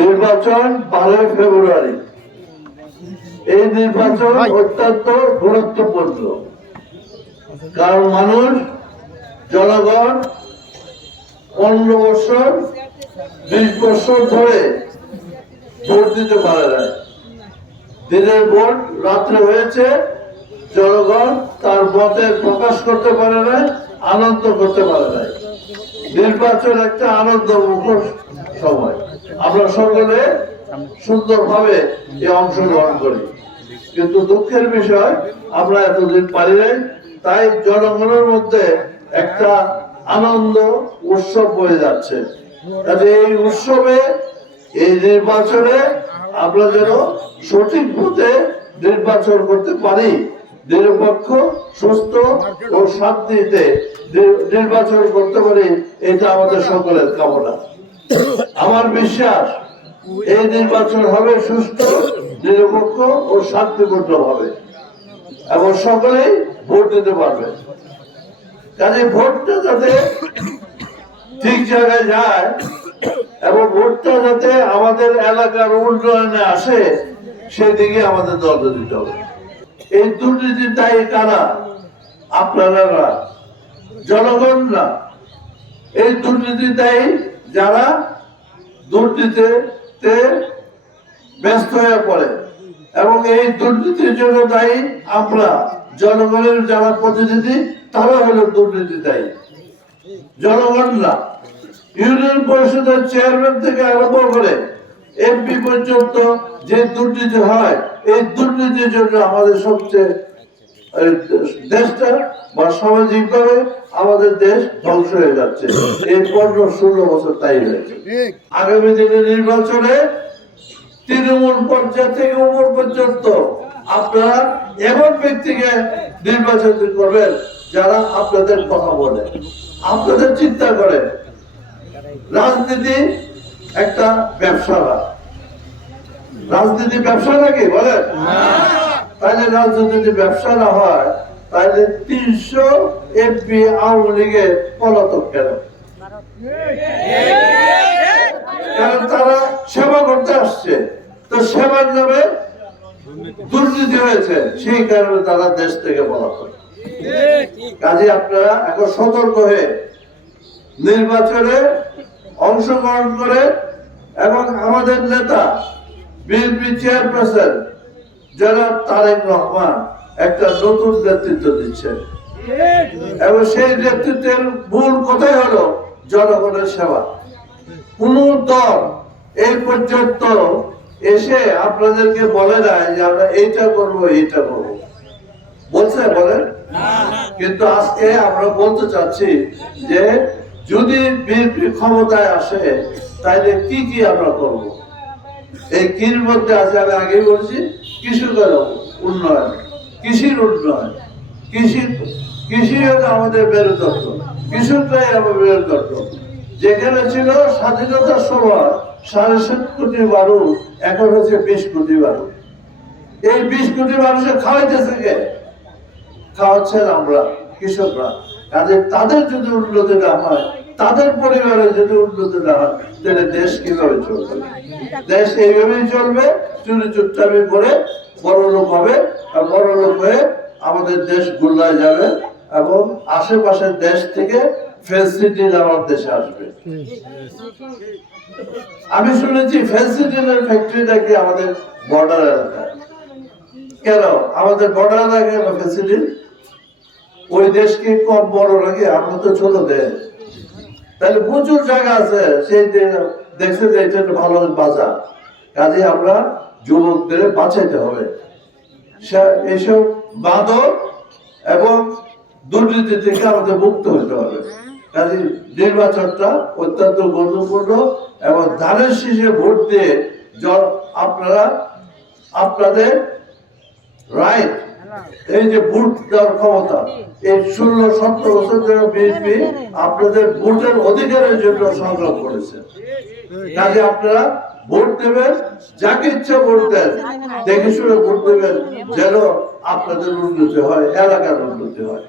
নির্বাচন 12 ফেব্রুয়ারি। এই নির্বাচন অত্যন্ত গুরুত্বপূর্ণ, কারণ মানুষ, জনগণ 15 বছর 20 বছর ধরে ভোট দিতে পারে না। দিনের ভোট রাত্রে হয়েছে, জনগণ তার মতের প্রকাশ করতে পারে না, আনন্দ করতে পারে না। নির্বাচন একটা আনন্দ মুখর সময়, আমরা সকলে সুন্দরভাবে এই অংশগ্রহণ করি, কিন্তু দুঃখের বিষয় আমরা এতদিন পারি নাই। তাই জনগণের মধ্যে একটা আনন্দ উৎসব বয়ে যাচ্ছে। কাজে এই উৎসবে, এই নির্বাচনে আমরা যেন সঠিক পথে নির্বাচন করতে পারি, নিরপেক্ষ, সুস্থ ও শান্তিতে নির্বাচন করতে পারি, এটা আমাদের সকলের কামনা। আমার বিশ্বাস এই নির্বাচন হবে সুষ্ঠু, নিরপেক্ষ ও শান্তিপূর্ণ হবে এবং সকলেই ভোট দিতে পারবে। কাজে ভোটটা যাতে ঠিক জায়গায় যায় এবং ভোটটা যাতে আমাদের এলাকার উন্নয়নে আসে, সেদিকে আমাদের নজর দিতে হবে। এই দুর্নীতির দায়ী কারা? আপনারা না, জনগণ না। এই দুর্নীতির দায়ী যারা দুর্নীতিতে ব্যস্ত হয়ে পড়ে, এবং এই দুর্নীতির জন্য দায়ী আমরা জনগণের যারা প্রতিনিধি, তারা হলো দুর্নীতি দায়ী, জনগণ না। ইউনিয়ন পরিষদের চেয়ারম্যান থেকে আরম্ভ করে এমপি পর্যন্ত যে দুর্নীতি হয়, এই দুর্নীতির জন্য আমাদের সবচেয়ে দেশটা বা সামাজিকভাবে আমাদের দেশ ধ্বংস হয়ে যাচ্ছে। এই 15-16 বছর তাই হয়েছে। আগামী দিনে নির্বাচনে তৃণমূল পর্যায় থেকে উপর পর্যন্ত আপনারা এমন ব্যক্তিকে নির্বাচন করবেন যারা আপনাদের কথা বলে, আপনাদের চিন্তা করে। রাজনীতি একটা ব্যবসা না, রাজনীতি ব্যবসা নাকি বলেন? তাহলে রাজনীতি যদি ব্যবসা না হয়, তাহলে 300 এমপি আওয়ামী লীগের পলাতক কেন? কারণ তারা সেবা করতে আসছে, তো সেবার নামে দুর্নীতি হয়েছে, সেই কারণে তারা দেশ থেকে পলাতক। কাজে আপনারা এখন সতর্ক হয়ে নির্বাচনে অংশগ্রহণ করে, এবং আমাদের নেতা বিএনপি চেয়ারপারসন জনাব তারেক রহমান একটা নতুন নেতৃত্ব দিচ্ছেন, এবং সেই নেতৃত্বের মূল কথাই হলো জনগণের সেবা। কোন দল এই পর্যন্ত এসে আপনাদেরকে বলে নাই যে আমরা এইটা করবো, এইটা করবো, বলছে? বলেন? কিন্তু আজকে আমরা বলতে চাচ্ছি যে যদি বিএনপি ক্ষমতায় আসে, তাহলে কি কি আমরা করব। এই কির মধ্যে আছে, আমি আগেই বলছি, কৃষকের উন্নয়ন, কৃষির উন্নয়ন। কৃষি হলো আমাদের মেরুদণ্ড, কৃষকরাই আমাদের মেরুদণ্ড। যেখানে ছিল স্বাধীনতার সময় 7.5 কোটি মানুষ, এখন হচ্ছে 20 কোটি মানুষ। এই 20 কোটি মানুষের খাওয়াইতেছে কে? খাওয়াচ্ছেন আমরা, কৃষকরা। কাজে তাদের যদি উন্নতি না হয়, তাদের পরিবারের যদি উন্নতি না হয়, তাহলে দেশ কিভাবে চলবে? দেশ এইভাবেই চলবে, চুরি চুট্টামি করে বড় লোক হবে, আর বড় লোক হয়ে আমাদের দেশ গুল্লায় যাবে, এবং আশেপাশের দেশ থেকে ফ্যাসিলিটি আমার দেশে আসবে। আমি শুনেছি ফ্যাসিলিটির ফ্যাক্টরি নাকি আমাদের বর্ডার এলাকায়। কেন আমাদের বর্ডার এলাকায় ফ্যাসিলিটি? ওই দেশকে কম বড় নাকি? আমরা তো ছোট দেশ। তাহলে প্রচুর জায়গা আছে, সেই দেখছে যে এটা একটা ভালো বাজার। কাজে আমরা যুবকদের বাঁচাইতে হবে এইসব মাদক এবং দুর্নীতি থেকে আমাদের মুক্ত হতে হবে। কাজে নির্বাচনটা অত্যন্ত গুরুত্বপূর্ণ, এবং ধানের শীষে ভোট দিয়ে আপনারা আপনাদের রাইট, এই যে ভোট দেওয়ার ক্ষমতা, এই 16-17 বছর ধরে বিএনপি আপনাদের ভোটের অধিকারের জন্য সংগ্রাম করেছে। কাজে আপনারা ভোট দেবেন, যাকে ইচ্ছা ভোট দেন, দেখে শুনে ভোট দেবেন, যেন আপনাদের উন্নতি হয়, এলাকার উন্নতি হয়।